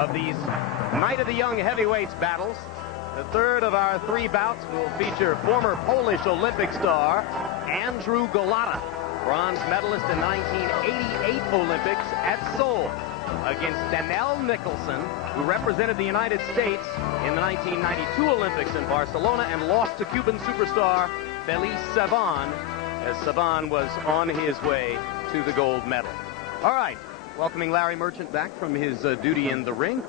of these Night of the Young Heavyweights battles. The third of our three bouts will feature former Polish Olympic star Andrew Golota, bronze medalist in 1988 Olympics at Seoul, against Danell Nicholson, who represented the United States in the 1992 Olympics in Barcelona and lost to Cuban superstar Feliz Saban, as Saban was on his way to the gold medal. All right, welcoming Larry Merchant back from his duty in the ring.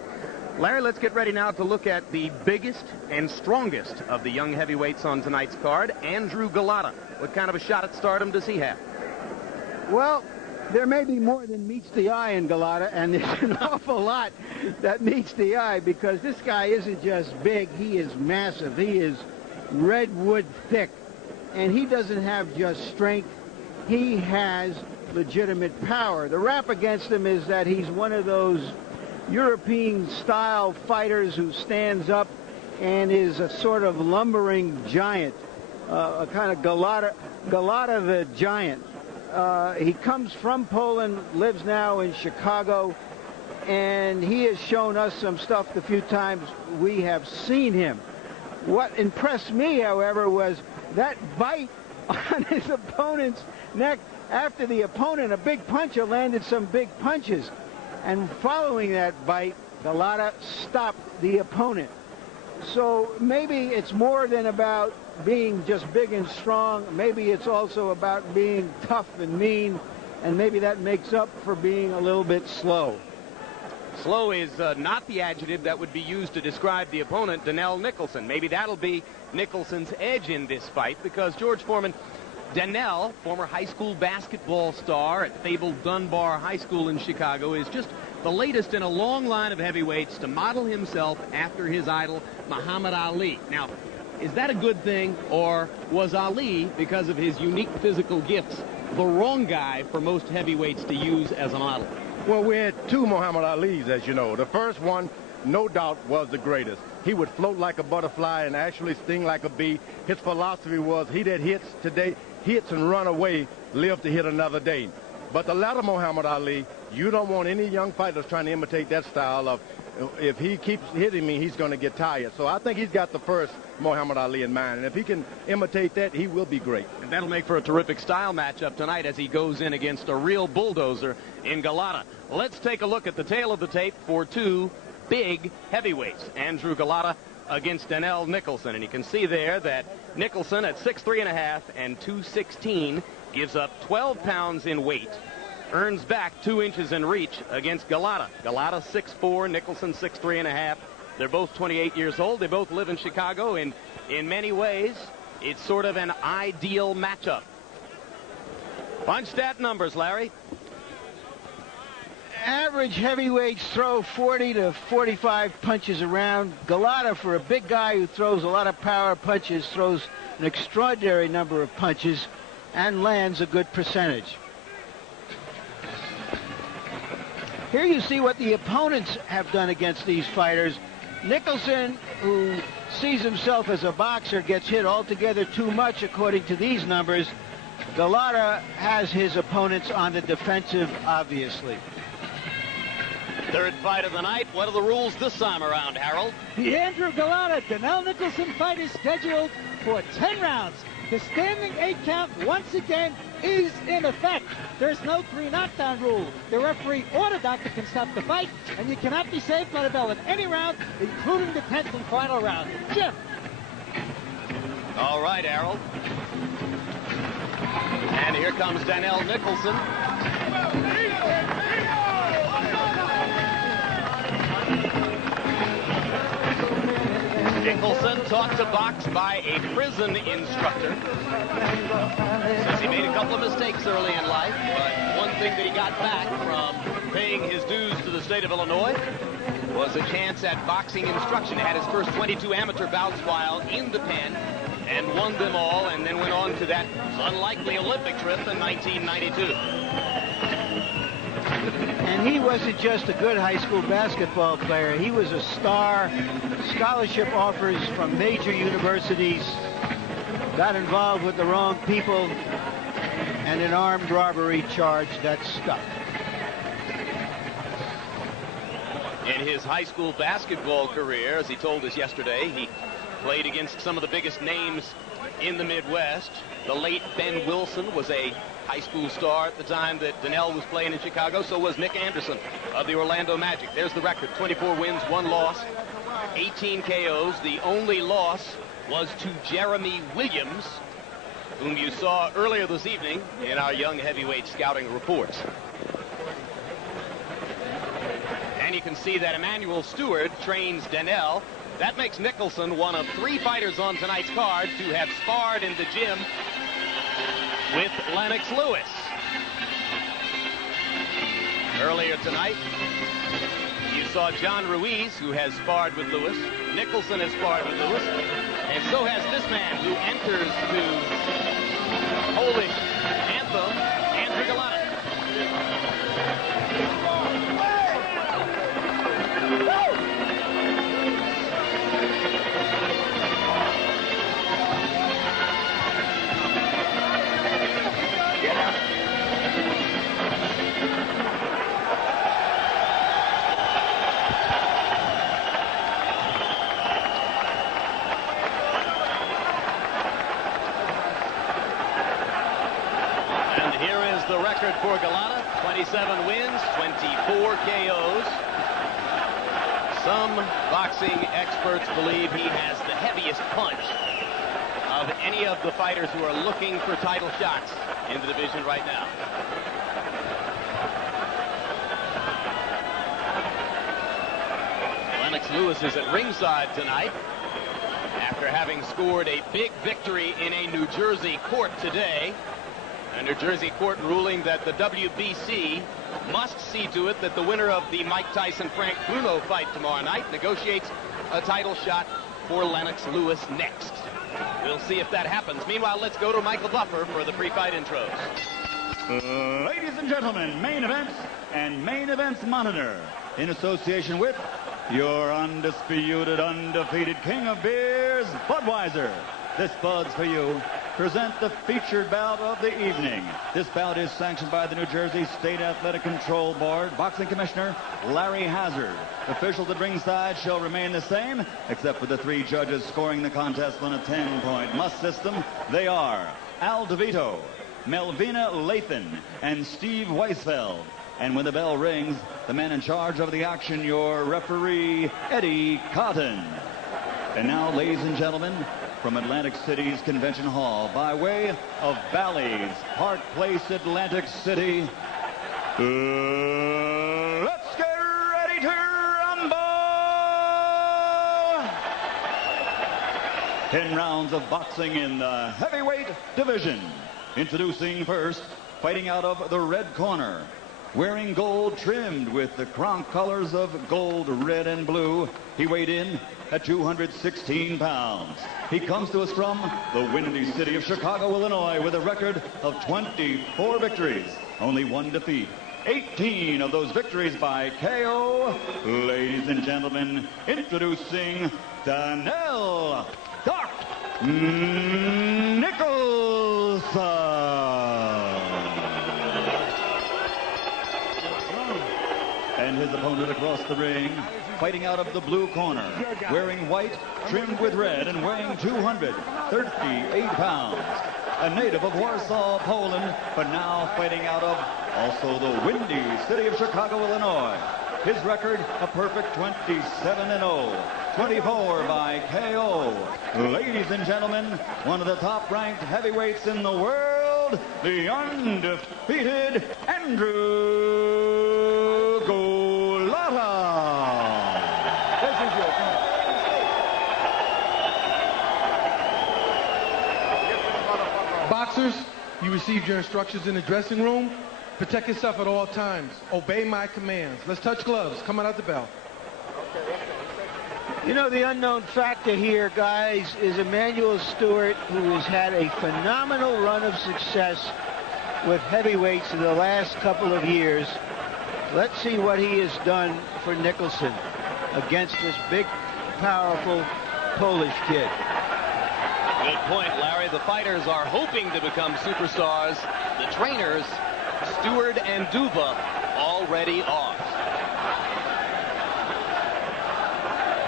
Larry, let's get ready now to look at the biggest and strongest of the young heavyweights on tonight's card, Andrew Golota. What kind of a shot at stardom does he have? Well, there may be more than meets the eye in Golota, and there's an awful lot that meets the eye, because this guy isn't just big, he is massive. He is redwood thick, and he doesn't have just strength, he has legitimate power. The rap against him is that he's one of those European-style fighters who stands up and is a sort of lumbering giant, a kind of Golota the giant. He comes from Poland, lives now in Chicago, and he has shown us some stuff the few times we have seen him. What impressed me, however, was that bite on his opponent's neck after the opponent, a big puncher, landed some big punches. And following that bite, Golota stopped the opponent. So maybe it's more than about being just big and strong. Maybe it's also about being tough and mean, and maybe that makes up for being a little bit slow. Slow is not the adjective that would be used to describe the opponent, Danell Nicholson. Maybe that'll be Nicholson's edge in this fight, because George Foreman, Danell, former high school basketball star at fabled Dunbar High School in Chicago, is just the latest in a long line of heavyweights to model himself after his idol, Muhammad Ali. Now, is that a good thing, or was Ali, because of his unique physical gifts, the wrong guy for most heavyweights to use as a model? Well, we had two Muhammad Alis, as you know. The first one, no doubt, was the greatest. He would float like a butterfly and actually sting like a bee. His philosophy was, he that hits today, hits and run away, live to hit another day. But the latter Muhammad Ali, you don't want any young fighters trying to imitate that style of, if he keeps hitting me, he's going to get tired. So I think he's got the first Muhammad Ali in mind. And if he can imitate that, he will be great. And that'll make for a terrific style matchup tonight as he goes in against a real bulldozer in Golota. Let's take a look at the tail of the tape for two big heavyweights. Andrew Golota against Danell Nicholson. And you can see there that Nicholson at 6'3.5" and 216 gives up 12 pounds in weight. Earns back 2 inches in reach against Golota. Golota 6'4", Nicholson 6'3.5". They're both 28 years old. They both live in Chicago. In many ways, it's sort of an ideal matchup. Punch stat numbers, Larry. Average heavyweights throw 40 to 45 punches around. Golota, for a big guy who throws a lot of power punches, throws an extraordinary number of punches and lands a good percentage. Here you see what the opponents have done against these fighters. Nicholson, who sees himself as a boxer, gets hit altogether too much according to these numbers. Golota has his opponents on the defensive, obviously. Third fight of the night. What are the rules this time around, Harold? The Andrew Golota Danell Nicholson fight is scheduled for 10 rounds. The standing 8 count, once again, is in effect. There's no 3 knockdown rule. The referee or the doctor can stop the fight, and you cannot be saved by the bell in any round, including the 10th and final round. Jim. All right, Harold. And here comes Danell Nicholson. Nicholson taught to box by a prison instructor. Says he made a couple of mistakes early in life, but one thing that he got back from paying his dues to the state of Illinois was a chance at boxing instruction. He had his first 22 amateur bouts while in the pen and won them all, and then went on to that unlikely Olympic trip in 1992. And he wasn't just a good high school basketball player. He was a star. Scholarship offers from major universities. Got involved with the wrong people, and an armed robbery charge that stuck. In his high school basketball career. As he told us yesterday, he played against some of the biggest names in the Midwest. The late Ben Wilson was a high school star at the time that Danell was playing in Chicago. So was Nick Anderson of the Orlando Magic. There's the record: 24 wins, 1 loss, 18 KOs. The only loss was to Jeremy Williams, whom you saw earlier this evening in our young heavyweight scouting reports. And you can see that Emmanuel Stewart trains Danell. That makes Nicholson one of 3 fighters on tonight's card to have sparred in the gym with Lennox Lewis. Earlier tonight, you saw John Ruiz, who has sparred with Lewis. Nicholson has sparred with Lewis. And so has this man who enters to Polish anthem, Andrew Golota. The record for Golota: 27 wins, 24 KOs. Some boxing experts believe he has the heaviest punch of any of the fighters who are looking for title shots in the division right now. Lennox Lewis is at ringside tonight after having scored a big victory in a New Jersey court today. A New Jersey court ruling that the WBC must see to it that the winner of the Mike Tyson-Frank Bruno fight tomorrow night negotiates a title shot for Lennox Lewis next. We'll see if that happens. Meanwhile, let's go to Michael Buffer for the pre-fight intros. Ladies and gentlemen, main events and main events monitor in association with your undisputed, undefeated king of beers, Budweiser. This Bud's for you. Present the featured bout of the evening. This bout is sanctioned by the New Jersey State Athletic Control Board. Boxing Commissioner Larry Hazard. Officials at ringside shall remain the same, except for the 3 judges scoring the contest on a 10-point must system. They are Al DeVito, Melvina Lathan, and Steve Weisfeld. And when the bell rings, the man in charge of the action, your referee, Eddie Cotton. And now, ladies and gentlemen, from Atlantic City's Convention Hall, by way of Bally's Park Place, Atlantic City, let's get ready to rumble! 10 rounds of boxing in the heavyweight division. Introducing first, fighting out of the red corner, wearing gold trimmed with the crown colors of gold, red, and blue. He weighed in at 216 pounds. He comes to us from the windy city of Chicago, Illinois, with a record of 24 victories, only 1 defeat. 18 of those victories by KO. Ladies and gentlemen, introducing Danell Doc Nicholson. And his opponent across the ring, fighting out of the blue corner, wearing white, trimmed with red, and weighing 238 pounds. A native of Warsaw, Poland, but now fighting out of also the windy city of Chicago, Illinois. His record, a perfect 27-0, 24 by KO. Ladies and gentlemen, one of the top-ranked heavyweights in the world, the undefeated Andrew Golota. Boxers, you received your instructions in the dressing room. Protect yourself at all times. Obey my commands. Let's touch gloves. Coming out the bell. You know, the unknown factor here, guys, is Emmanuel Stewart, who has had a phenomenal run of success with heavyweights in the last couple of years. Let's see what he has done for Nicholson against this big, powerful Polish kid. Good point, Larry. The fighters are hoping to become superstars. The trainers, Stewart and Duva, already off.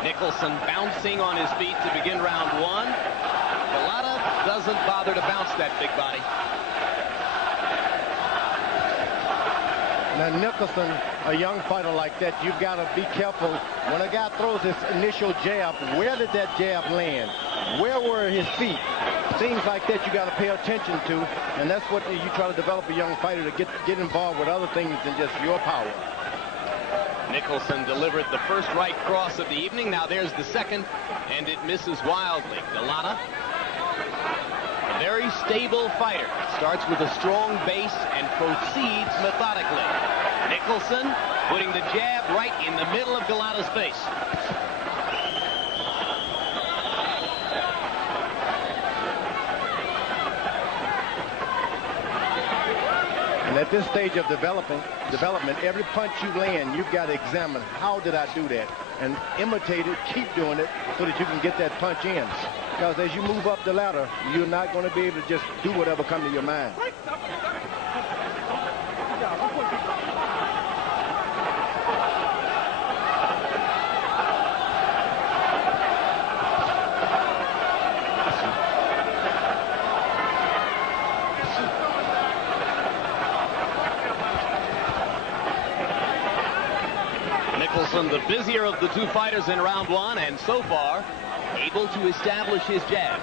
Nicholson bouncing on his feet to begin round one. Golota doesn't bother to bounce that big body. Now, Nicholson, a young fighter like that, you've got to be careful. When a guy throws his initial jab, where did that jab land? Where were his feet? Things like that you got to pay attention to, and that's what you try to develop a young fighter to get involved with other things than just your power. Nicholson delivered the first right cross of the evening. Now there's the second, and it misses wildly. Golota, a very stable fighter, starts with a strong base and proceeds methodically. Nicholson putting the jab right in the middle of Golota's face. And at this stage of development, every punch you land, you've got to examine, how did I do that? And imitate it, keep doing it, so that you can get that punch in. Because as you move up the ladder, you're not going to be able to just do whatever comes to your mind. Nicholson, the busier of the two fighters in round one, and so far able to establish his jab.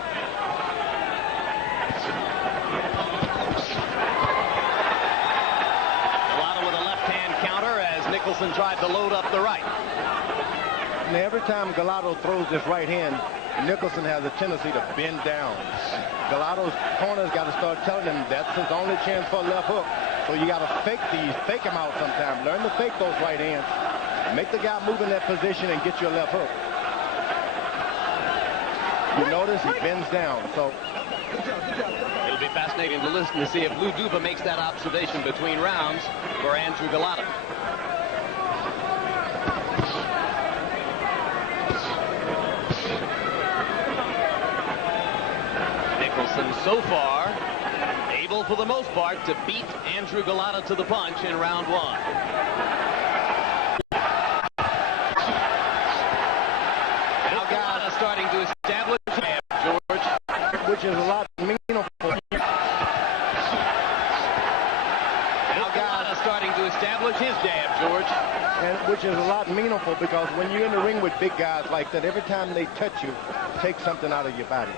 Golota with a left-hand counter as Nicholson tried to load up the right. Now, every time Golota throws this right hand, Nicholson has a tendency to bend down. Golota's corner's got to start telling him that's his only chance for a left hook. So you got to fake them out sometimes. Learn to fake those right hands. Make the guy move in that position and get your left hook. You notice he bends down. So it'll be fascinating to listen to see if Lou Duva makes that observation between rounds for Andrew Golota. Nicholson so far able for the most part to beat Andrew Golota to the punch in round one. Starting to establish jab, George, which is a lot meaningful. Now Golota starting to establish his jab, George, and which is a lot meaningful because when you're in the ring with big guys like that, every time they touch you, take something out of your body.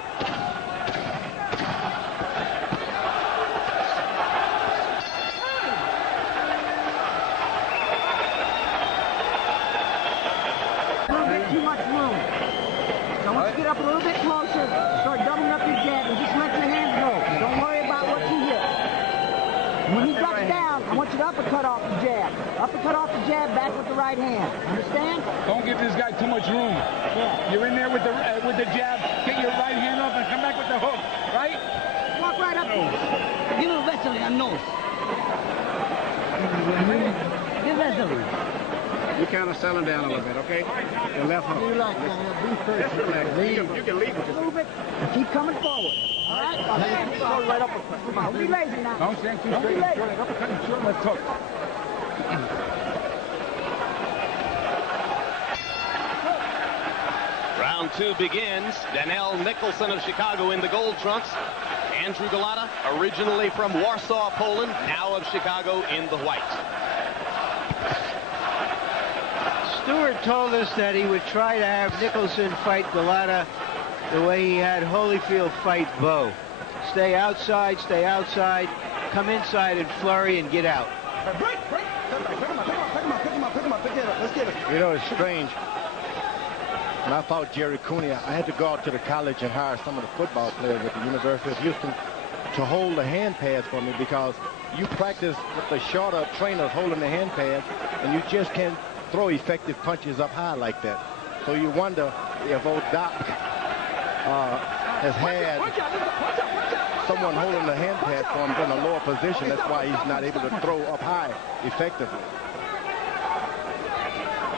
Too much room. So once you get up a little bit closer, start doubling up your jab and just let your hands go. Don't worry about what you hit. When he ducks down, I want you to uppercut off the jab. Uppercut off the jab back with the right hand. Understand? Don't give this guy too much room. Yeah. You're in there with the jab. Get your right hand up and come back with the hook, right? Walk right up. Give him a vessel on nose. Give vessel. You kind of settle down a little bit, okay? Your left hook. You like be first. You can leave with this. Move it and keep coming forward. All right? Go right uppercut. Come on, don't be lazy now. Don't stand too straight. Short uppercut and short left hook. Round two begins. Danell Nicholson of Chicago in the gold trunks. Andrew Golota, originally from Warsaw, Poland, now of Chicago in the white. Stewart told us that he would try to have Nicholson fight Golota the way he had Holyfield fight Bo. Stay outside, come inside and flurry and get out. Break. Pick him up. Let's get it. You know, it's strange. When I fought Jerry Cooney, I had to go out to the college and hire some of the football players at the University of Houston to hold the hand pads for me because you practice with the shorter trainers holding the hand pads and you just can't throw effective punches up high like that. So you wonder if old Doc has had someone holding the hand pad for him in a lower position. That's why he's not able to throw up high effectively.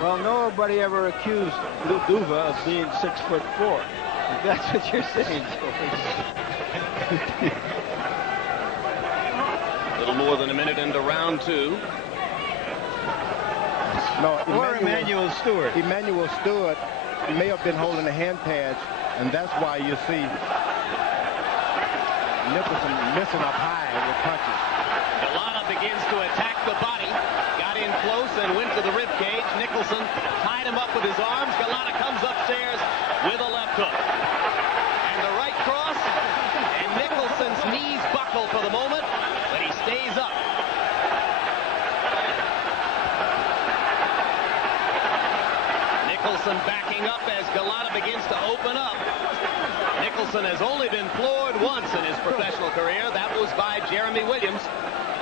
Well, nobody ever accused Lou Duva of being 6'4". If that's what you're saying, A little more than a minute into round two. No, or Emmanuel Stewart. Emmanuel Stewart may have been holding the hand pads, and that's why you see Nicholson missing up high with punches. Golota begins to attack the body. Got in close and went to the rib cage. Nicholson tied him up with his arms. Golota comes upstairs with a left hook. And the right cross. And Nicholson's knees buckle for the moment, but he stays up. Nicholson backing up as Golota begins to open up. Nicholson has only been floored once in his professional career. That was by Jeremy Williams,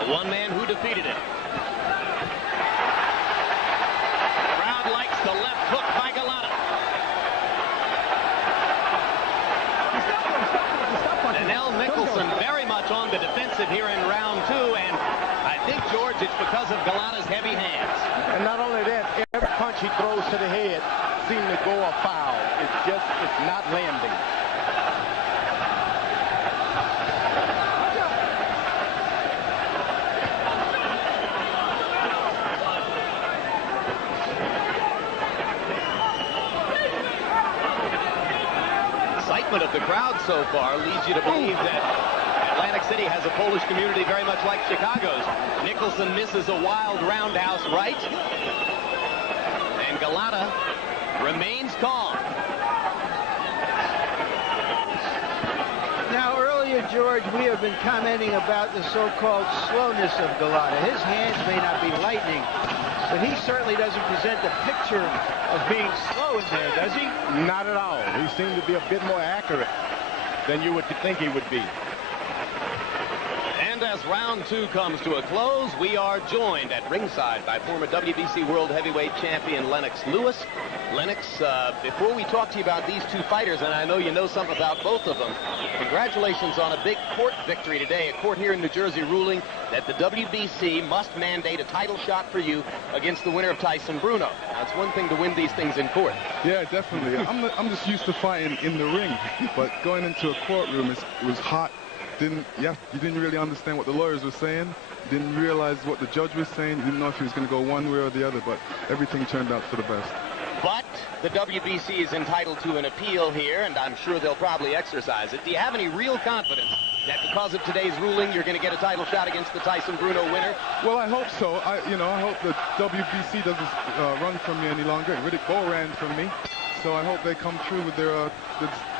the one man who defeated him. The crowd likes the left hook by Golota. Danell Nicholson very much on the defensive here in round 2, and I think, George, it's because of Golota's heavy hands. And not only that, every punch he throws to the head seems to go a foul. It's not landing. Excitement of the crowd so far leads you to believe that Atlantic City has a Polish community very much like Chicago's. Nicholson misses a wild roundhouse right. And Golota remains calm. Now, earlier, George, we have been commenting about the so-called slowness of Golota. His hands may not be lightning, but he certainly doesn't present the picture of being slow in there, does he? Not at all. He seemed to be a bit more accurate than you would think he would be. And as round 2 comes to a close, we are joined at ringside by former WBC World Heavyweight Champion Lennox Lewis. Lennox, before we talk to you about these two fighters, and I know you know something about both of them, congratulations on a big court victory today. A court here in New Jersey ruling that the WBC must mandate a title shot for you against the winner of Tyson Bruno. Now, it's one thing to win these things in court. Yeah, definitely. I'm just used to fighting in the ring, but going into a courtroom, it was hot. You didn't really understand what the lawyers were saying. You didn't realize what the judge was saying. You didn't know if he was going to go one way or the other, but everything turned out for the best. But the WBC is entitled to an appeal here, and I'm sure they'll probably exercise it. Do you have any real confidence that because of today's ruling, you're going to get a title shot against the Tyson Bruno winner? Well, I hope so. I hope the WBC doesn't run from me any longer. Riddick Bowe ran from me, so I hope they come through with their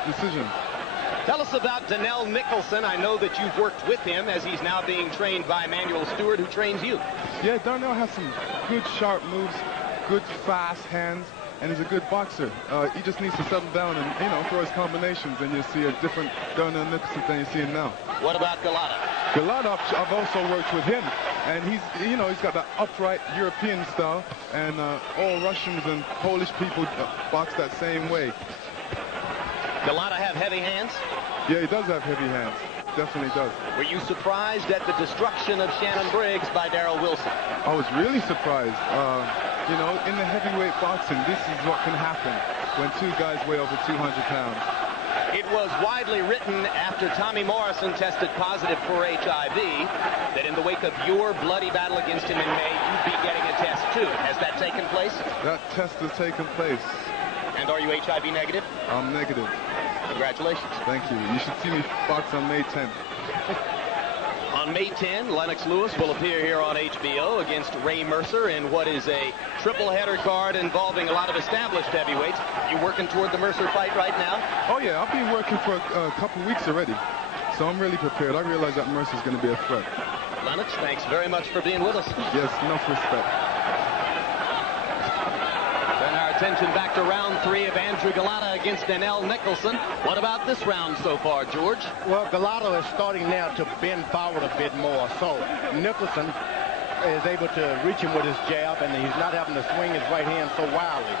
decision. Tell us about Danell Nicholson. I know that you've worked with him as he's now being trained by Manuel Stewart, who trains you. Yeah, Danell has some good sharp moves, good fast hands, and he's a good boxer. He just needs to settle down and, throw his combinations, and you'll see a different Danell Nicholson than you're seeing now. What about Golota? Golota, I've also worked with him, and he's got that upright European style, and all Russians and Polish people box that same way. Golota have heavy hands? Yeah, he does have heavy hands. Definitely does. Were you surprised at the destruction of Shannon Briggs by Darrell Wilson? I was really surprised. In the heavyweight boxing, this is what can happen when two guys weigh over 200 pounds. It was widely written after Tommy Morrison tested positive for HIV that in the wake of your bloody battle against him in May, you'd be getting a test too. Has that taken place? That test has taken place. And are you HIV negative? I'm negative. Congratulations. Thank you. You should see me box on May 10th. On May 10, Lennox Lewis will appear here on HBO against Ray Mercer in what is a triple-header card involving a lot of established heavyweights. You working toward the Mercer fight right now? Oh, yeah. I've been working for a couple weeks already, so I'm really prepared. I realize that Mercer's going to be a threat. Lennox, thanks very much for being with us. Yes, enough respect. Attention back to round 3 of Andrew Golota against Danell Nicholson. What about this round so far, George? Well, Golota is starting now to bend forward a bit more, so Nicholson is able to reach him with his jab, and he's not having to swing his right hand so wildly.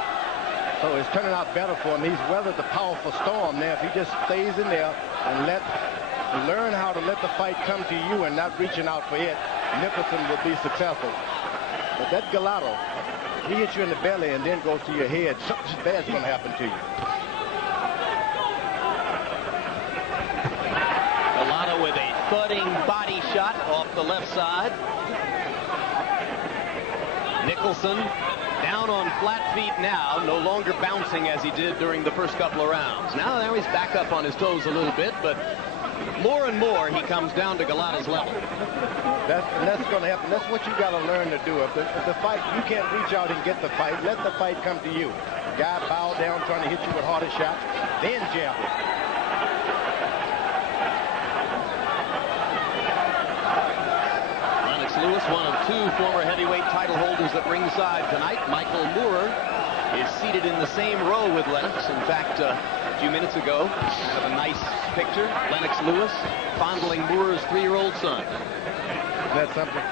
So it's turning out better for him. He's weathered the powerful storm now. If he just stays in there and learn how to let the fight come to you and not reaching out for it, Nicholson will be successful. But that Golota, he hits you in the belly and then goes to your head. Something bad's going to happen to you. Golota with a thudding body shot off the left side. Nicholson down down on flat feet now, no longer bouncing as he did during the first couple of rounds. Now he's back up on his toes a little bit, but more and more he comes down to Golota's level. That's going to happen. That's what you got to learn to do. If the fight, you can't reach out and get the fight. Let the fight come to you. Guy bow down trying to hit you with harder shots, then jab it. Lennox Lewis, one of two former heavyweight title holders at ringside tonight. Michael Moorer is seated in the same row with Lennox. In fact, a few minutes ago, kind of a nice picture. Lennox Lewis fondling Moorer's 3-year-old son. That's something.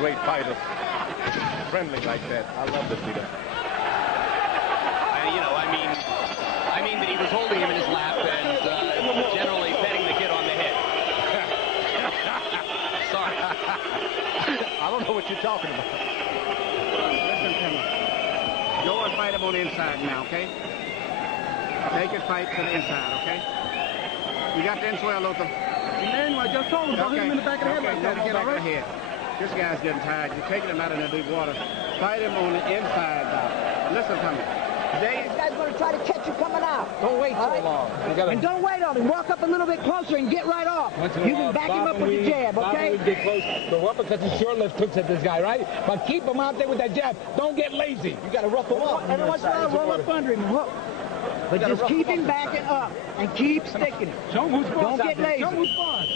Great fighters. Friendly like that. I love to see that. I mean that he was holding him in his lap and generally petting the kid on the head. Sorry. I don't know what you're talking about. Listen to me. Go and fight him on the inside now, okay? Take your fight to the inside, okay? You got the inside, Luther. Man, I just told him, don't hit him in the back of the head like that again, all right? This guy's getting tired. You're taking him out in the deep water. Fight him on the inside, Doc. Listen to me. This guy's going to try to catch you coming out. Don't wait too long. And don't wait on him. Walk up a little bit closer and get right off. You can back him up with the jab, okay? Get close. The uppercuts and short left hooks at this guy, right? But keep him out there with that jab. Don't get lazy. You got to rough him up. Every once in a while, roll up under him and hook. But just keep him backing up and keep sticking him. Show him who's boss. Don't get lazy. Show him who's boss.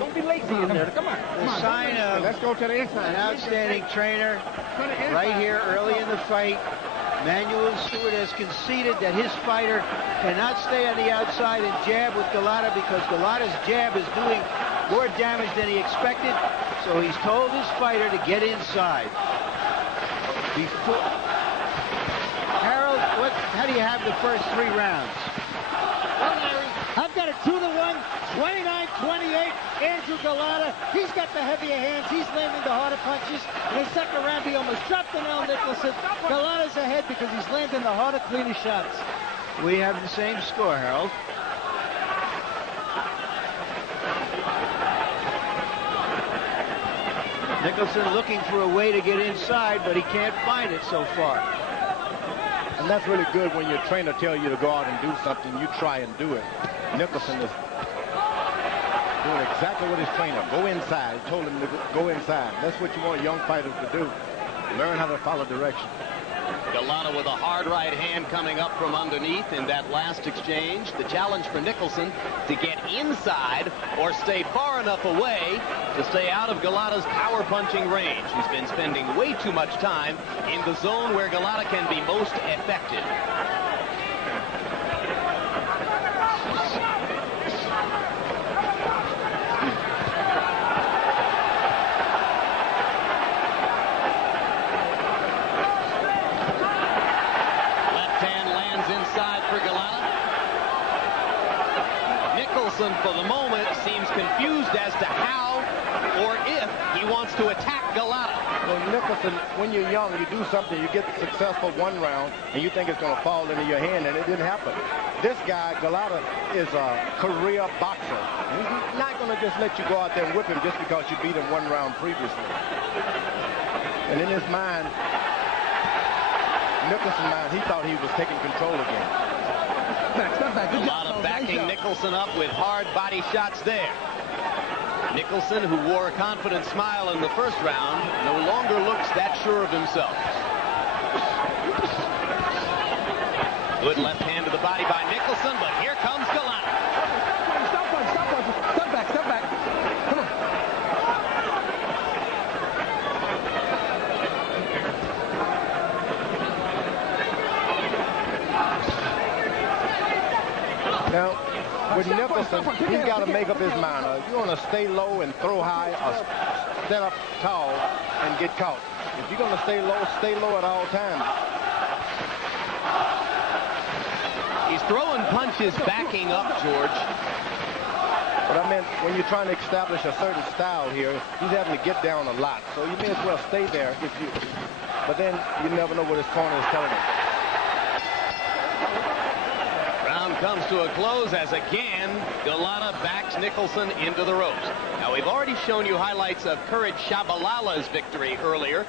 Don't be lazy in there. Come on. The sign of Let's go to the inside. an outstanding trainer right here early in the fight. Manuel Stewart has conceded that his fighter cannot stay on the outside and jab with Golota because Golota's jab is doing more damage than he expected. So he's told his fighter to get inside. Harold, how do you have the first 3 rounds? Well, Larry, I've got a 2-1, 29-28. Andrew Golota, he's got the heavier hands. He's landing the harder punches. In the second round, he almost dropped Danell Nicholson. Golota's ahead because he's landing the harder, cleaner shots. We have the same score, Harold. Nicholson looking for a way to get inside, but he can't find it so far. And that's really good when your trainer tells you to go out and do something, you try and do it. Nicholson is doing exactly what his trainer, go inside. He told him to go inside. That's what you want young fighters to do. Learn how to follow direction. Golota with a hard right hand coming up from underneath in that last exchange. The challenge for Nicholson to get inside or stay far enough away to stay out of Golota's power punching range. He's been spending way too much time in the zone where Golota can be most effective. Nicholson, for the moment, seems confused as to how or if he wants to attack Golota. Well, Nicholson, when you're young, you do something, you get successful 1 round, and you think it's going to fall into your hand, and it didn't happen. This guy, Golota, is a career boxer. He's not going to just let you go out there and whip him just because you beat him 1 round previously. And in his mind, Nicholson's mind, he thought he was taking control again. Golota backing Nicholson up with hard body shots there. Nicholson, who wore a confident smile in the first round, no longer looks that sure of himself. Good left hand to the body by Nicholson, but here comes Golota. Step back. Come on. Now, with Nicholson, he's got to make up his mind. You want to stay low and throw high, or stand up tall and get caught. If you're going to stay low at all times. He's throwing punches backing up, George. But I meant, when you're trying to establish a certain style here, he's having to get down a lot. So you may as well stay there if you. But then you never know what his corner is telling him. Comes to a close as again Golota backs Nicholson into the ropes. Now we've already shown you highlights of Courage Shabalala's victory earlier.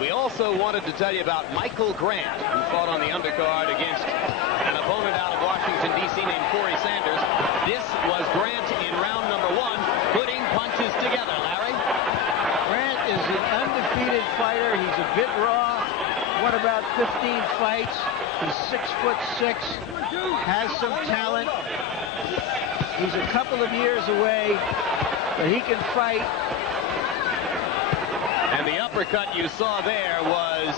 We also wanted to tell you about Michael Grant, who fought on the undercard against an opponent out of Washington, D.C. named Corey Sanders. This was Grant in round number 1, putting punches together. Larry? Grant is an undefeated fighter. He's a bit raw. Won about 15 fights. He's 6'6", has some talent. He's a couple of years away, but he can fight. And the uppercut you saw there was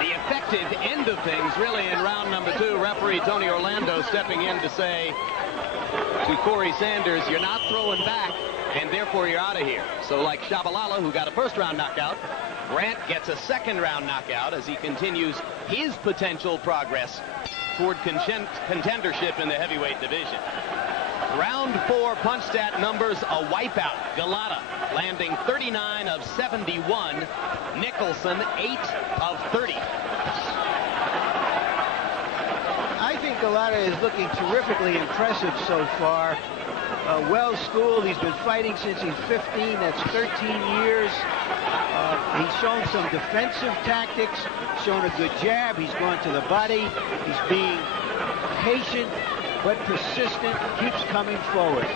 the effective end of things, really, in round number 2. Referee Tony Orlando stepping in to say to Corey Sanders, you're not throwing back, and therefore you're out of here. So like Shabalala, who got a first-round knockout, Grant gets a second-round knockout as he continues his potential progress toward contendership in the heavyweight division. Round 4 punch stat numbers, a wipeout. Golota landing 39 of 71. Nicholson 8 of 30. I think Golota is looking terrifically impressive so far. Well schooled. He's been fighting since he's 15. That's 13 years. He's shown some defensive tactics, shown a good jab. He's gone to the body. He's being patient but persistent, keeps coming forward.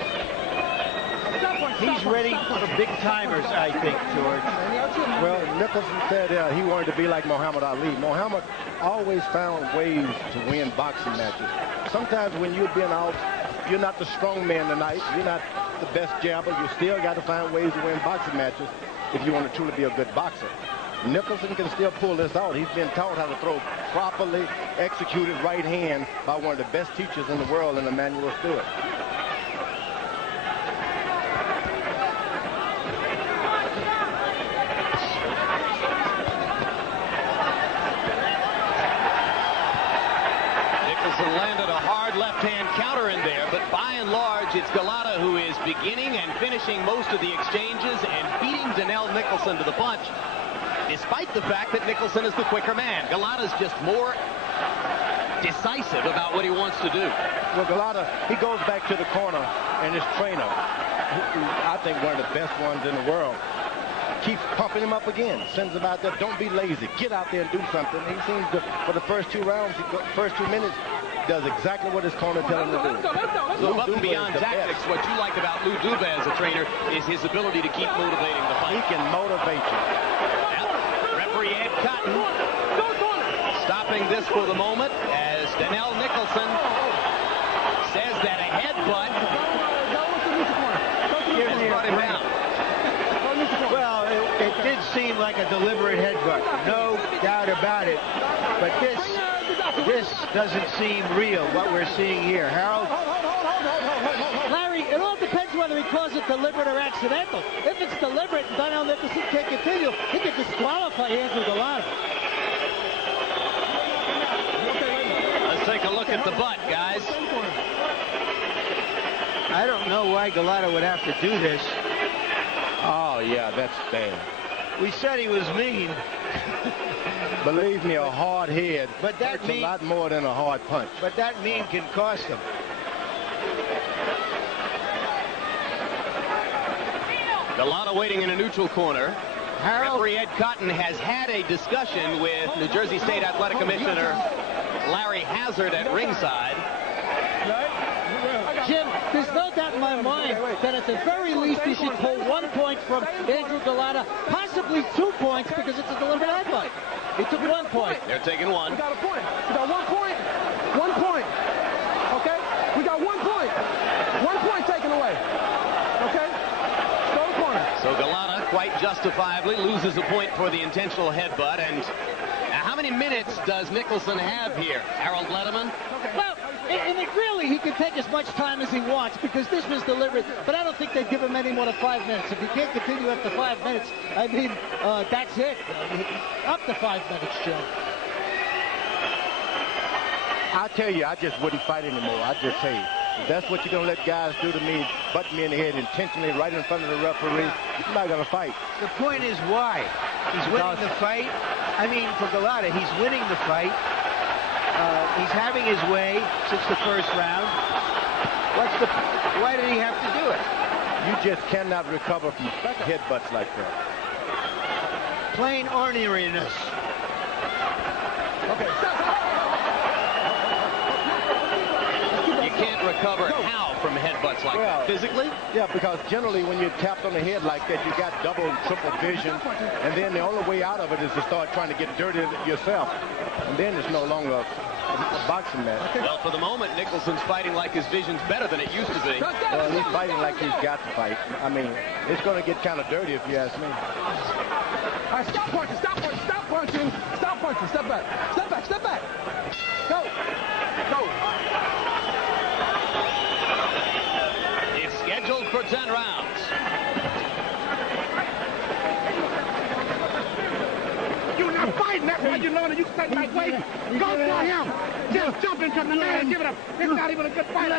He's ready for big timers, I think, George. Well, Nicholson said he wanted to be like Muhammad Ali. Muhammad always found ways to win boxing matches. Sometimes when you're being out, you're not the strong man tonight. You're not the best jabber. You still got to find ways to win boxing matches if you want to truly be a good boxer. Nicholson can still pull this out. He's been taught how to throw properly executed right hand by one of the best teachers in the world in Emmanuel Stewart. Nicholson landed a hard left-hand counter in there, but by and large, it's Golota who is beginning and finishing most of the exchanges and beating Danell Nicholson to the punch, despite the fact that Nicholson is the quicker man. Golota's just more decisive about what he wants to do. Well, Golota, he goes back to the corner, and his trainer, who I think one of the best ones in the world, keeps pumping him up again, sends him out there. Don't be lazy. Get out there and do something. He seems to, for the first 2 rounds, first 2 minutes, does exactly what his corner tells him to do. So above and beyond tactics, what you like about Lou Duva as a trainer is his ability to keep motivating the fight. He can motivate you. Referee Ed Cotton stopping this for the moment as Danell Nicholson says that a headbutt brought him down. Well, it did seem like a deliberate headbutt, no doubt about it. But this doesn't seem real, what we're seeing here. Harold? Larry, it all depends whether he calls it deliberate or accidental. If it's deliberate, Danell Nicholson can't continue. He could disqualify Andrew Golota. Let's take a look at the butt, guys. I don't know why Golota would have to do this. Oh, yeah, that's bad. We said he was mean. Believe me, a hard head but that hurts a lot more than a hard punch. But that mean can cost him. Golota waiting in a neutral corner. Harold? Referee Ed Cotton has had a discussion with New Jersey State Athletic Commissioner Larry Hazard at ringside. Jim, there's no doubt in my mind that at the very least he should pull 1 point from Andrew Golota, possibly 2 points because it's a deliberate headbutt. He took 1 point. They're taking 1. We got a point. We got 1 point. 1 point. Okay? We got 1 point. 1 point taken away. Okay? Go to the corner. So Golota, quite justifiably, loses a point for the intentional headbutt. And how many minutes does Nicholson have here? Harold Letterman? Well, and really, he can take as much time as he wants because this was deliberate. But I don't think they'd give him any more than 5 minutes. If he can't continue after 5 minutes, I mean, that's it. Up to 5 minutes, Joe. I tell you, I just wouldn't fight anymore. I just say, if that's what you're going to let guys do to me, butt me in the head intentionally right in front of the referee, I'm not going to fight. The point is why? He's winning the fight. I mean, for Golota, he's winning the fight. He's having his way since the first round. Why did he have to do it? You just cannot recover from headbutts like that. plain orneriness. Okay, stop. You can't recover how from headbutts like that? Physically? Yeah, because generally when you're tapped on the head like that, you got double and triple vision, and then the only way out of it is to start trying to get dirty yourself, and then it's no longer a boxing match. Well, for the moment, Nicholson's fighting like his vision's better than it used to be. Well, he's fighting like he's got to fight. I mean, it's going to get kind of dirty if you ask me. All right, stop punching, stop punching, stop punching, stop punching, step back, step back, step back. Go, go. It's scheduled for 10 rounds. You're not fighting. That's why you know that you stand like weight. Go for him. Just jump into the man and give it up. It's not even a good fight.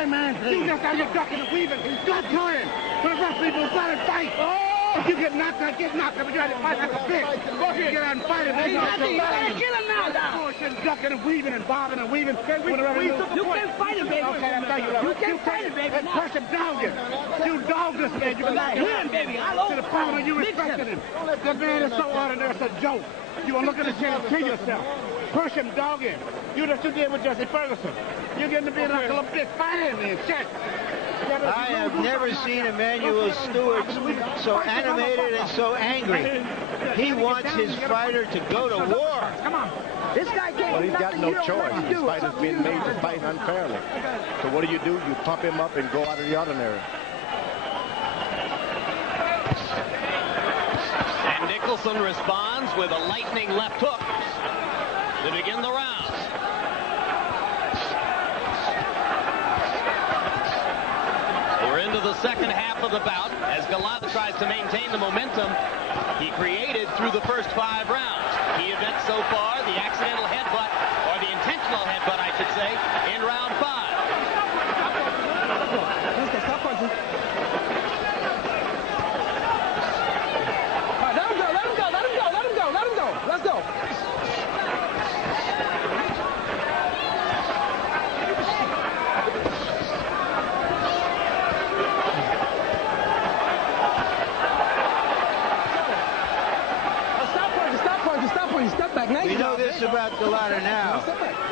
You just out here ducking and weaving. Go to him. For the referee will fight and fight. If you get knocked out, get knocked out. But you got to fight like a bitch. Go ahead. Get out and fight him. Kill him now. Ducking and weaving and bobbing and weaving. You can't fight him, baby. Okay, I tell you. You can't fight him, baby. Push him down here. You dog this man. You can knock him out. Baby. To the point where you respected him. That man is so ordinary. It's a joke. You gonna look at the chance and kill yourself. Push him, dog him. You just did with Jesse Ferguson. You're getting to be like a little bitch. Fight him, man. Check. I have never seen Emmanuel Stewart so animated and so angry. He wants his fighter to go to war. Come on. This guy can't. Well, he's got no choice. His fight has been made to fight unfairly. So what do? You pump him up and go out of the ordinary. And Nicholson responds with a lightning left hook to begin the round. We're into the second half of the bout as Golota tries to maintain the momentum he created through the first 5 rounds. Key event so far, the accidental headbutt, or the intentional headbutt, I should say, in round 5. Stop punching. All right, let him go, let him go, let him go, let him go, let him go. Let's go. Step back. Now We know this about Golota now.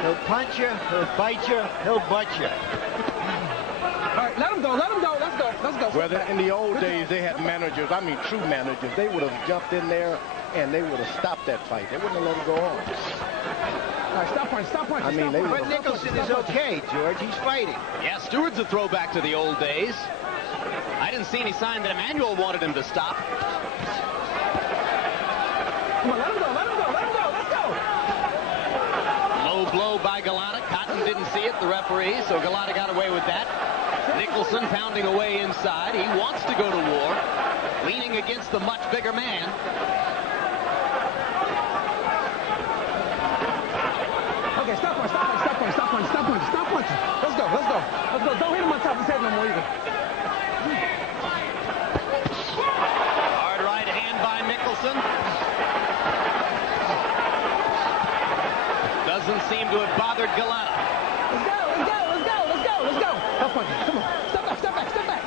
He'll punch you, he'll bite you, he'll butt you. All right, let him go, let him go. Let's go, let's go. Well, in the old days, they had managers, I mean true managers. They would have jumped in there and they would have stopped that fight. They wouldn't have let it go on. All right, stop punching, stop punching. I mean, they But Nicholson is okay, George. He's fighting. Yeah, Stewart's a throwback to the old days. I didn't see any sign that Emmanuel wanted him to stop. Come on, let him go, let him go, let him go. Let's go. Low blow by Golota. Cotton didn't see it, the referee, so Golota got away with that. Nicholson pounding away inside. He wants to go to war, leaning against the much bigger man. Okay, stop punching, stop punching, stop punching, stop punching, stop punching. Let's go, let's go, let's go. Don't hit him on top of his head no more either. Hard right hand by Nicholson. Doesn't seem to have bothered Golota. Let's go, let's go, let's go, let's go, let's go. Stop punching, come on. Step back, step back, step back.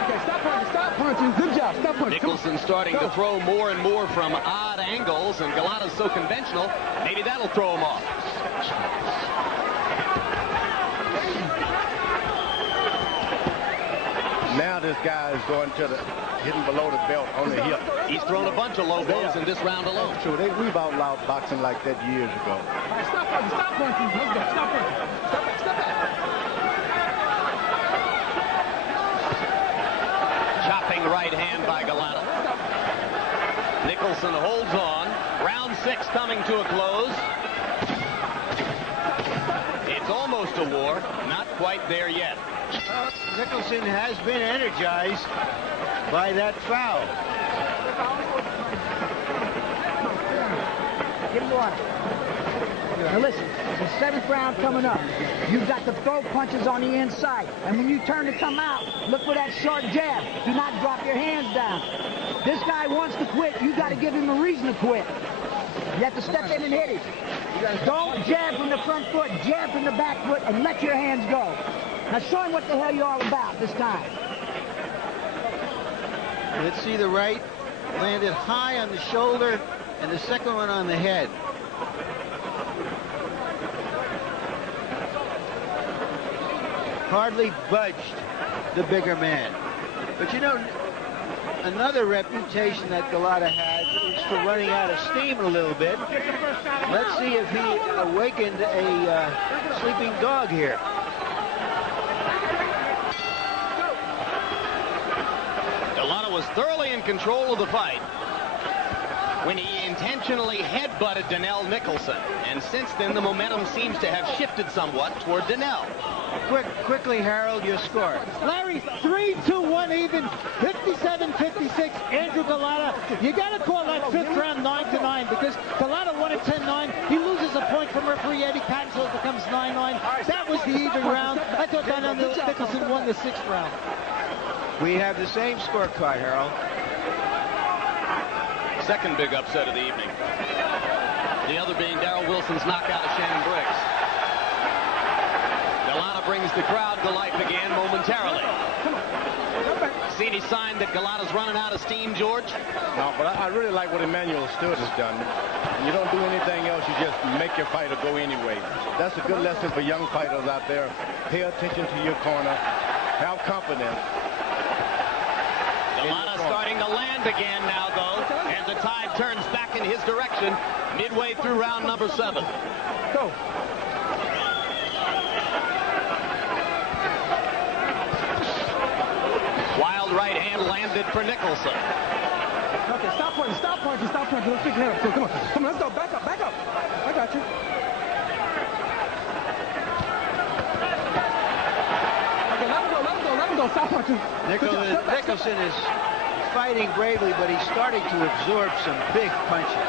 Okay, stop punching, stop punching. Good job, stop punching. Nicholson starting to throw more and more from odd angles, and Golota's so conventional, maybe that'll throw him off. Now this guy is going to the hitting below the belt on the hip. He's thrown a bunch of low blows in this round alone. True, we've outlawed boxing like that years ago. All right, stop punching, stop punching. Let's go, stop punching. Step back, step back. Chopping right hand by Golota. Nicholson holds on. Round 6 coming to a close. It's almost a war. Not quite there yet. Nicholson has been energized by that foul. Give him water. Now listen, the 7th round coming up. You've got to throw punches on the inside. And when you turn to come out, look for that short jab. Do not drop your hands down. This guy wants to quit. You got to give him a reason to quit. You have to step in and hit him. Don't jab from the front foot, jab from the back foot, and let your hands go. Now show him what the hell you're all about this time. Let's see the right. Landed high on the shoulder, and the second one on the head. Hardly budged the bigger man. But you know, another reputation that Golota had is for running out of steam a little bit. Let's see if he awakened a sleeping dog here. Golota was thoroughly in control of the fight when he intentionally headbutted Danell Nicholson. And since then, the momentum seems to have shifted somewhat toward Danell. Quickly, Harold, your score. Larry, 3-2-1 even, 57-56. Andrew Golota. You got to call that 5th round 9-9 because Golota won at 10-9. He loses a point from referee Eddie Patton, so it becomes 9-9. That was the even round. I thought Danell Nicholson won the 6th round. We have the same scorecard, Harold. Second big upset of the evening. The other being Darrell Wilson's knockout of Shannon Briggs. Golota brings the crowd to life again momentarily. See any sign that Golota's running out of steam, George? No, but I really like what Emmanuel Stewart has done. You don't do anything else, you just make your fighter go anyway. That's a good lesson for young fighters out there. Pay attention to your corner. Have confidence. Golota starting to land again now, though, and the tide turns back in his direction midway through round number 7. Go. Wild right hand landed for Nicholson. Okay, stop punching, stop punching, stop punching. Let's pick your head up. Come on, come on, let's go. Back up, back up. I got you. Okay, let him go, let him go, let him go. Stop punching. Nicholson is fighting bravely, but he's starting to absorb some big punches.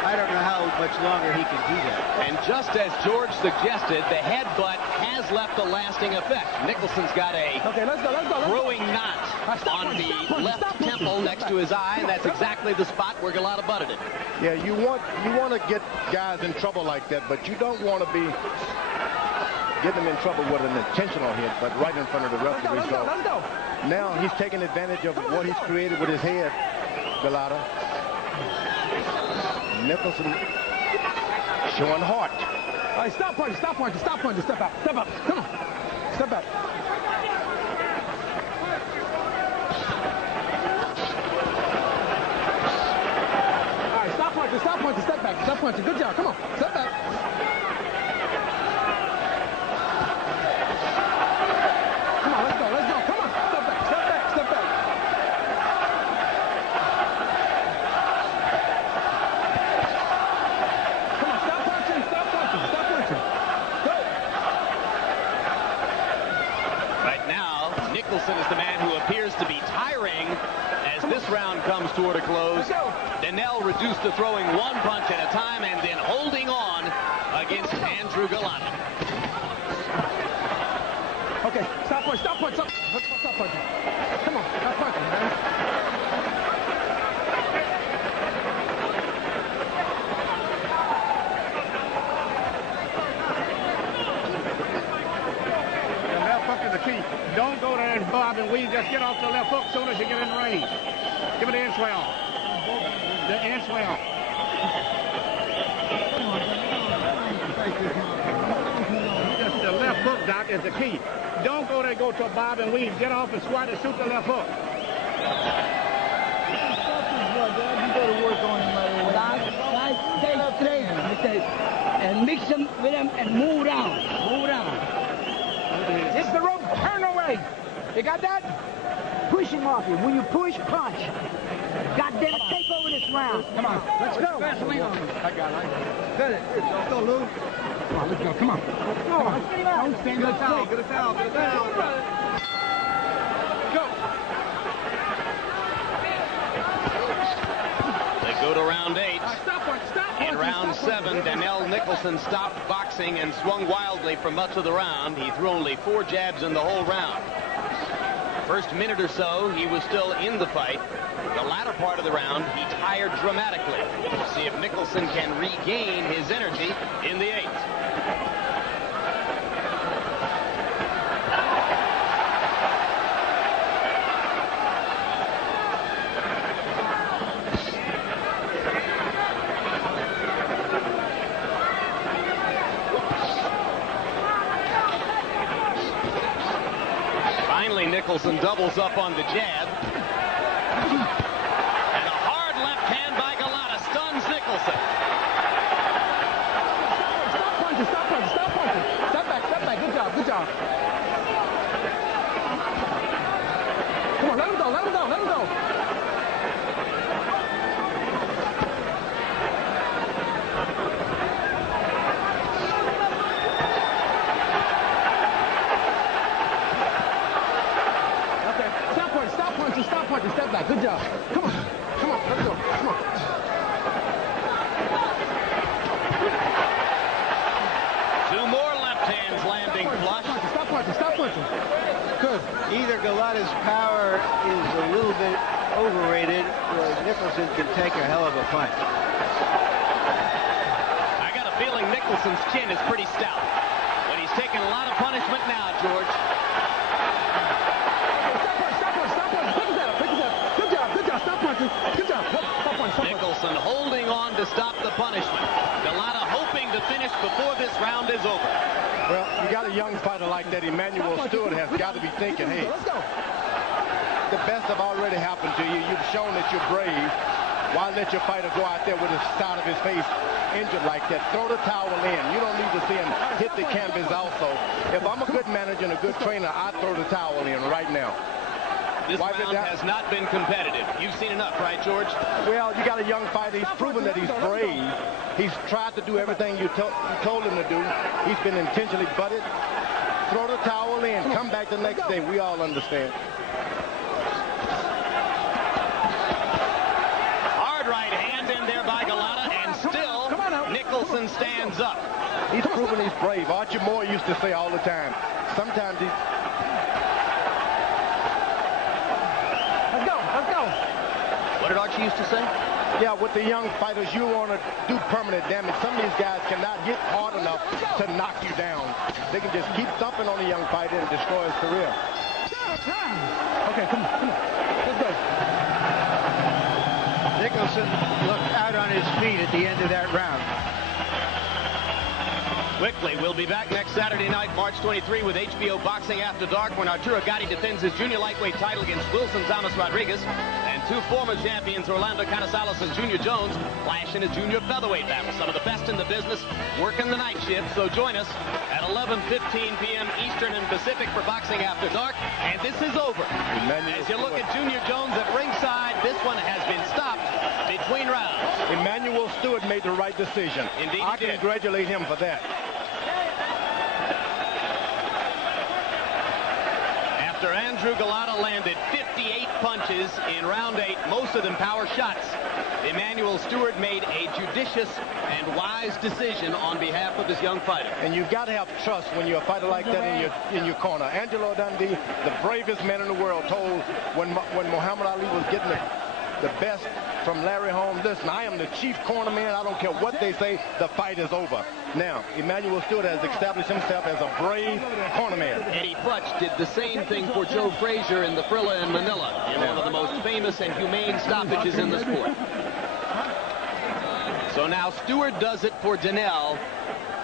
I don't know how much longer he can do that. And just as George suggested, the headbutt has left a lasting effect. Nicholson's got a growing knot on the left temple next to his eye, and that's exactly the spot where Golota butted it. Yeah, you want to get guys in trouble like that, but you don't want to be getting them in trouble with an intentional hit, but right in front of the referee. Let's go. Now he's taking advantage of what he's created with his head, Golota. Nicholson showing heart. All right, stop punching, stop punching, stop punching. Step out, step up. Come on. Step back. All right, stop punching, stop punching, step back, stop punching. Good job, come on, step back. Come on, let's go, come on. Step back, step back, step back. Come on, stop punching, stop punching, stop punching. Go. Right now, Nicholson is the man who appears to be tiring as this round comes toward a close. Danell reduced to throwing one punch at a time and then holding on against Andrew Golota. Okay, stop punching, stop punching, stop punching. Come on, stop punching, man. The left hook is the key. Don't go there and bob and weave. Just get off the left hook as soon as you get in range. Give it the in swell. The in swell. Just the left hook, Doc, is the key. Don't go there and go to a bob and weave. Get off and squat and shoot the left hook. You go to work on him right away. Stay straight, and mix them with him and move down. Move down. It's the rope. Turn away. You got that? Push him off you. When you push, punch. God damn it, take over this round. Come on, let's go. I got it. Let's go, Lou. Come on, let's go. Come on. Let's go. Don't stand up. Get a towel. Get a towel. Go. They go to round 8. Stop punch. Stop punch. In round 7, Danell Nicholson stopped boxing and swung wildly for much of the round. He threw only 4 jabs in the whole round. First minute or so, he was still in the fight. The latter part of the round, he tired dramatically. We'll see if Nicholson can regain his energy in the 8th. Nicholson doubles up on the jab. And a hard left hand by Golota stuns Nicholson. Stop punching, stop punching, stop punching. Step back, good job, good job. Come on, let him go, let him go, let him go. Stop punching, step back. Good job. Come on, let's go. Come on. Two more left hands landing flush. Stop punching. Good. Either Golota's power is a little bit overrated, or Nicholson can take a hell of a punch. I got a feeling Nicholson's chin is pretty stout, but he's taking a lot of punishment now, George. Nicholson holding on to stop the punishment. Golota hoping to finish before this round is over. Well, you got a young fighter like that. Emmanuel Stewart has got to be thinking, hey, the best have already happened to you. You've shown that you're brave. Why let your fighter go out there with the side of his face injured like that? Throw the towel in. You don't need to see him hit the canvas also. If I'm a good manager and a good trainer, I'd throw the towel in right now. This round has not been competitive. You've seen enough, right, George? Well, you got a young fighter. He's proven that he's brave. He's tried to do everything you told him to do. He's been intentionally butted. Throw the towel in. Come back the next day. We all understand. Hard right hand in there by Golota, and still Nicholson stands up. He's proven he's brave. Archie Moore used to say all the time, sometimes he's... What did Archie used to say? Yeah, with the young fighters, you want to do permanent damage. Some of these guys cannot hit hard enough to knock you down. They can just keep thumping on the young fighter and destroy his career. Okay, come on. Let's go. Nicholson looked out on his feet at the end of that round. Quickly, we'll be back next Saturday night, March 23, with HBO Boxing After Dark, when Arturo Gatti defends his junior lightweight title against Wilson Thomas Rodriguez, and two former champions, Orlando Canizales and Junior Jones, clash in a junior featherweight battle. Some of the best in the business working the night shift, so join us at 11:15 p.m. Eastern and Pacific for Boxing After Dark, and this is over. As you look at Junior Jones at ringside, this one has been stopped between rounds. Emmanuel Stewart made the right decision. Indeed, I congratulate him for that. After Andrew Golota landed 58 punches in round 8, most of them power shots, Emmanuel Stewart made a judicious and wise decision on behalf of his young fighter. And you've got to have trust when you're a fighter like that in your corner. Angelo Dundee, the bravest man in the world, told when Muhammad Ali was getting the best from Larry Holmes, listen, I am the chief corner man. I don't care what they say. The fight is over. Now, Emmanuel Stewart has established himself as a brave corner man. Eddie Futch did the same thing for Joe Frazier in the Frilla in Manila, in one of the most famous and humane stoppages in the sport. So now Stewart does it for Danell,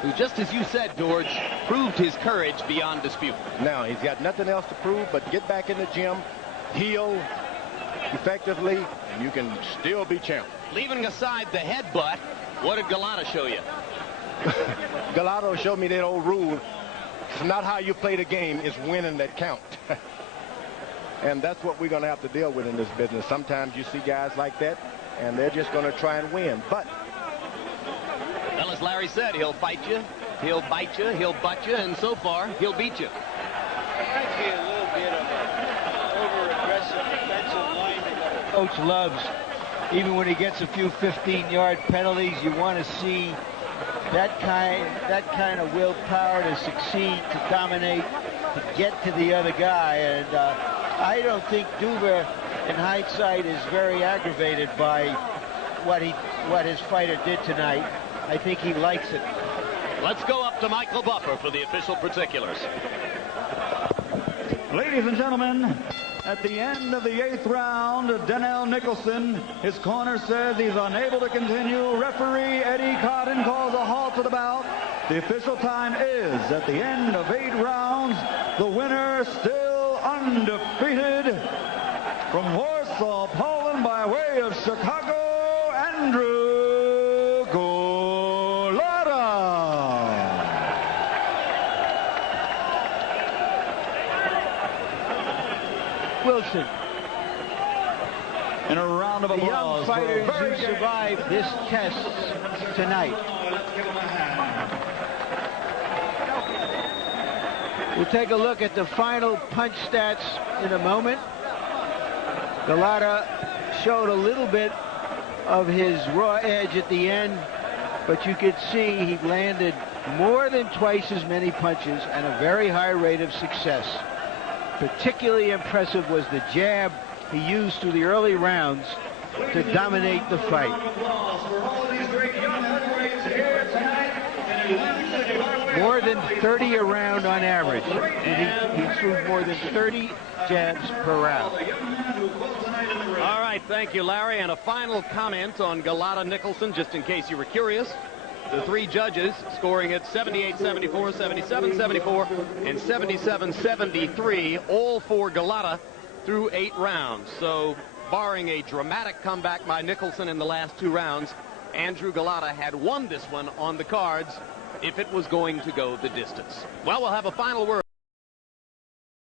who, just as you said, George, proved his courage beyond dispute. Now, he's got nothing else to prove but get back in the gym, heal effectively, and you can still be champ. Leaving aside the headbutt, what did Golota show you? Golota showed me that old rule. It's not how you play the game, it's winning that count. And that's what we're going to have to deal with in this business. Sometimes you see guys like that, and they're just going to try and win. But, well, as Larry said, he'll fight you, he'll bite you, he'll butt you, and so far, he'll beat you. There might be a little bit of an over-aggressive defensive line that the coach loves even when he gets a few 15-yard penalties, you want to see that kind of willpower to succeed, to dominate, to get to the other guy. And I don't think Duver, in hindsight, is very aggravated by what his fighter did tonight. I think he likes it. Let's go up to Michael Buffer for the official particulars. Ladies and gentlemen, at the end of the 8th round, Danell Nicholson, his corner says he's unable to continue. Referee Eddie Cotton calls a halt to the bout. The official time is, at the end of 8 rounds, the winner still undefeated from Warsaw, Poland, by way of Chicago, Andrew Golota. Wilson. In a round of applause. The young fighters who survived this test tonight. We'll take a look at the final punch stats in a moment. Golota showed a little bit of his raw edge at the end, but you could see he landed more than twice as many punches and a very high rate of success. Particularly impressive was the jab he used through the early rounds to dominate the fight. More than 30 a round on average. And he threw more than 30 jabs per round. All right, thank you, Larry. And a final comment on Golota Nicholson, just in case you were curious. The 3 judges scoring at 78-74, 77-74, and 77-73, all for Golota through 8 rounds. So, barring a dramatic comeback by Nicholson in the last 2 rounds, Andrew Golota had won this one on the cards if it was going to go the distance. Well, we'll have a final word.